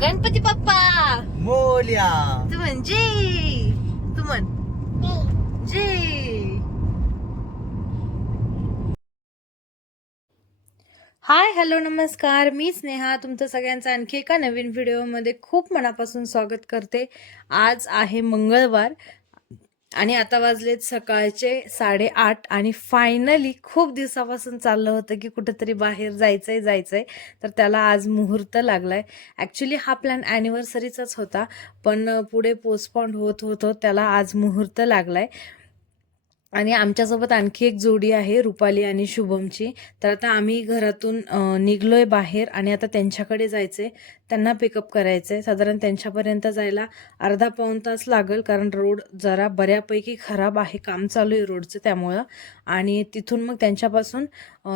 गणपती बाप्पा! मोल्या. तू म्हण जय तू म्हण. जय hi hello नमस्कार. मी स्नेहा. तुमचं सगळ्यांचं आणखी एका नवीन व्हिडिओमध्ये खूप मनापासून स्वागत करते. आज आहे मंगळवार. आणि आता वाजलेत सकाळचे साडेआठ आणि फायनली खूप दिवसापासून चाललं होतं की कुठेतरी बाहेर जायचंय जायचंय. तर त्याला आज मुहूर्त लागलाय. ॲक्च्युली हा प्लॅन ॲनिव्हर्सरीचाच होता पण पुढे पोस्टपॉन्ड होत होतो त्याला आज मुहूर्त लागलाय. आणि आमच्यासोबत आणखी एक जोडी आहे रुपाली आणि शुभमची. तर आता आम्ही घरातून अं, निघलोय बाहेर आणि आता त्यांच्याकडे जायचंय. त्यांना पिकअप करायचंय. साधारण त्यांच्यापर्यंत जायला अर्धा पाऊण तास लागेल कारण रोड जरा बऱ्यापैकी खराब आहे. काम चालू आहे रोडचं त्यामुळं. आणि तिथून मग त्यांच्यापासून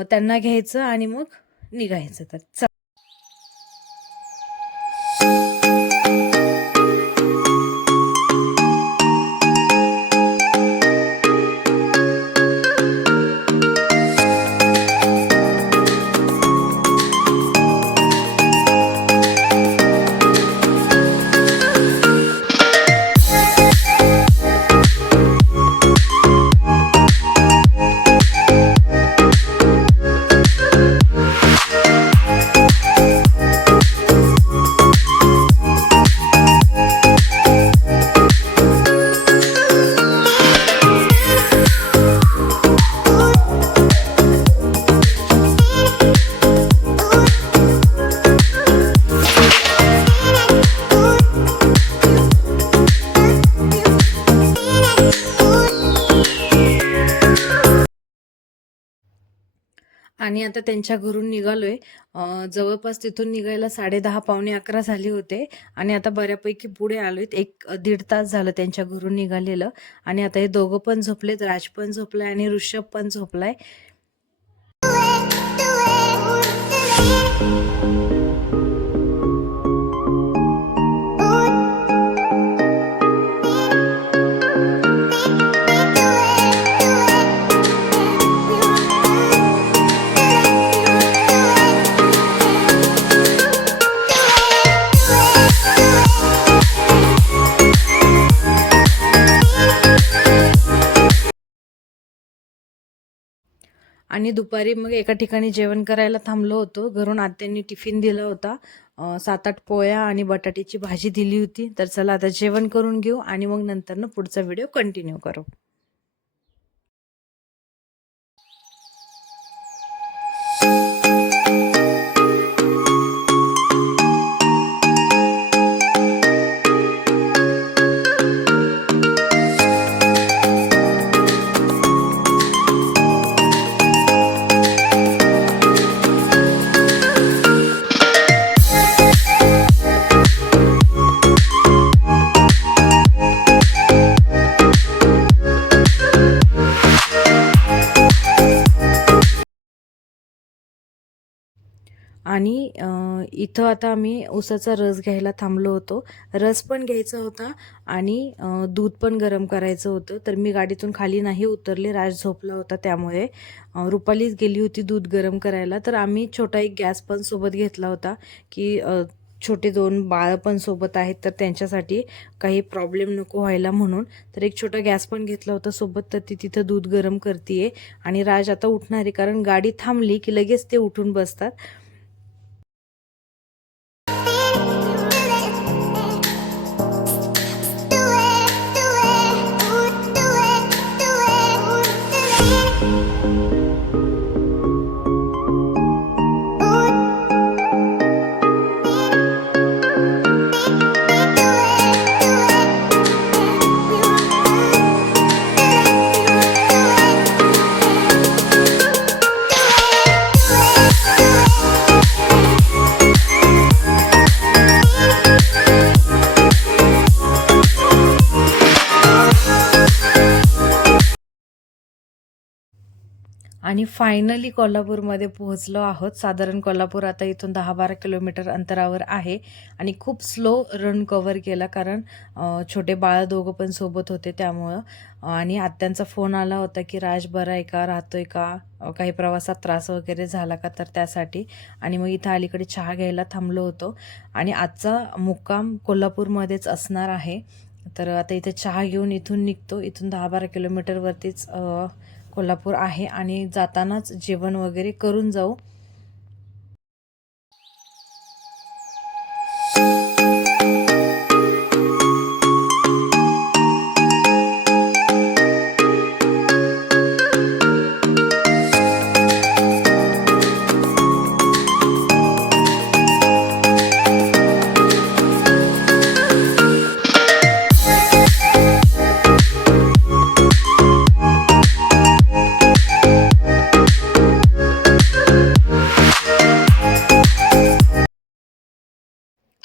त्यांना घ्यायचं आणि मग निघायचं. तर आणि आता त्यांच्या घरून निघालोय. आहे जवळपास तिथून निघायला साडे दहा पावणे अकरा झाले होते. आणि आता बऱ्यापैकी पुढे आलोय एक दीड तास झालं त्यांच्या घरून निघालेलं. आणि आता हे दोघं पण झोपलेत. राज पण झोपलाय आणि ऋषभ पण झोपलाय. आणि दुपारी मग एका ठिकाणी जेवण करायला थांबलो होतो. घरून आत्यांनी टिफिन दिला होता. सात आठ पोळ्या आणि बटाट्याची भाजी दिली होती. तर चला आता जेवण करून घेऊ आणि मग नंतरनं पुढचा व्हिडिओ कंटिन्यू करू. आणि इथं आता आम्ही उसाचा रस घ्यायला थांबलो होतो. रस पण घ्यायचा होता आणि दूध पण गरम करायचं होतं. तर मी गाडीतून खाली नाही उतरले राज झोपला होता त्यामुळे. रुपालीच गेली होती दूध गरम करायला. तर आम्ही छोटा एक गॅस पण सोबत घेतला होता की छोटे दोन बाळं पण सोबत आहेत तर त्यांच्यासाठी काही प्रॉब्लेम नको व्हायला म्हणून. तर एक छोटा गॅस पण घेतला होता सोबत तर ती तिथं दूध गरम करते आणि राज आता उठणार आहे कारण गाडी थांबली की लगेच ते उठून बसतात. आणि फायनली कोल्हापूरमध्ये पोहोचलो आहोत. साधारण कोल्हापूर आता इथून दहा बारा किलोमीटर अंतरावर आहे. आणि खूप स्लो रन कवर केला कारण छोटे बाळ दोघं पण सोबत होते त्यामुळं. आणि आत्यांचा फोन आला होता की राज बरा आहे का? राहतोय का? काही प्रवासात त्रास वगैरे झाला का तर त्यासाठी? आणि मग इथं अलीकडे चहा घ्यायला थांबलो होतो. आणि आजचा मुक्काम कोल्हापूरमध्येच असणार आहे. तर आता इथे चहा घेऊन इथून निघतो. इथून दहा बारा किलोमीटरवरतीच कोल्हापूर आहे आणि जातानाच जेवण वगैरे करून जाऊ.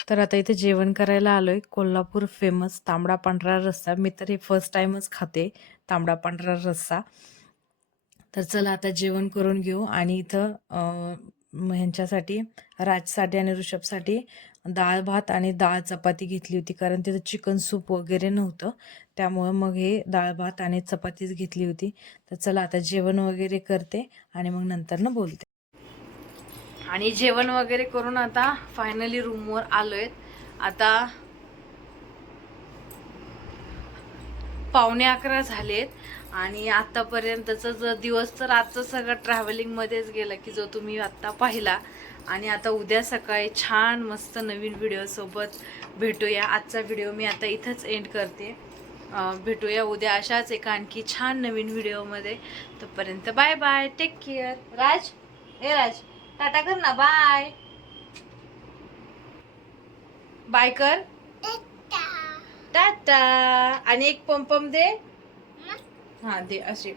तर आता इथे जेवण करायला आलोय. कोल्हापूर फेमस तांबडा पांढरा रस्सा. मी तर हे फर्स्ट टाइमच खाते तांबडा पांढरा रस्सा. तर चला आता जेवण करून घेऊ आणि इथं ह्यांच्यासाठी राजसाठी आणि ऋषभसाठी डाळ भात आणि डाळ चपाती घेतली होती. कारण तिथं चिकन सूप वगैरे नव्हतं. त्यामुळं मग हे डाळ भात आणि चपातीच घेतली होती. तर चला आता जेवण वगैरे करते आणि मग नंतर न बोलते. आणि जेवण वगैरे करून आता फायनली रूमवर आलोय. आता पावणे अकरा झालेत. आणि आत्तापर्यंतचं जर दिवस तर आजचं सगळं ट्रॅव्हलिंगमध्येच गेलं की जो तुम्ही आत्ता पाहिला. आणि आता उद्या सकाळी छान मस्त नवीन व्हिडिओसोबत भेटूया. आजचा व्हिडिओ मी आता इथंच एंड करते. भेटूया उद्या अशाच एका आणखी छान नवीन व्हिडिओमध्ये तोपर्यंत bye bye take care Raj? Hey Raj. Tata कर ना बाय. बाय कर. टाटा. आणि एक पंपम दे. हा दे असे.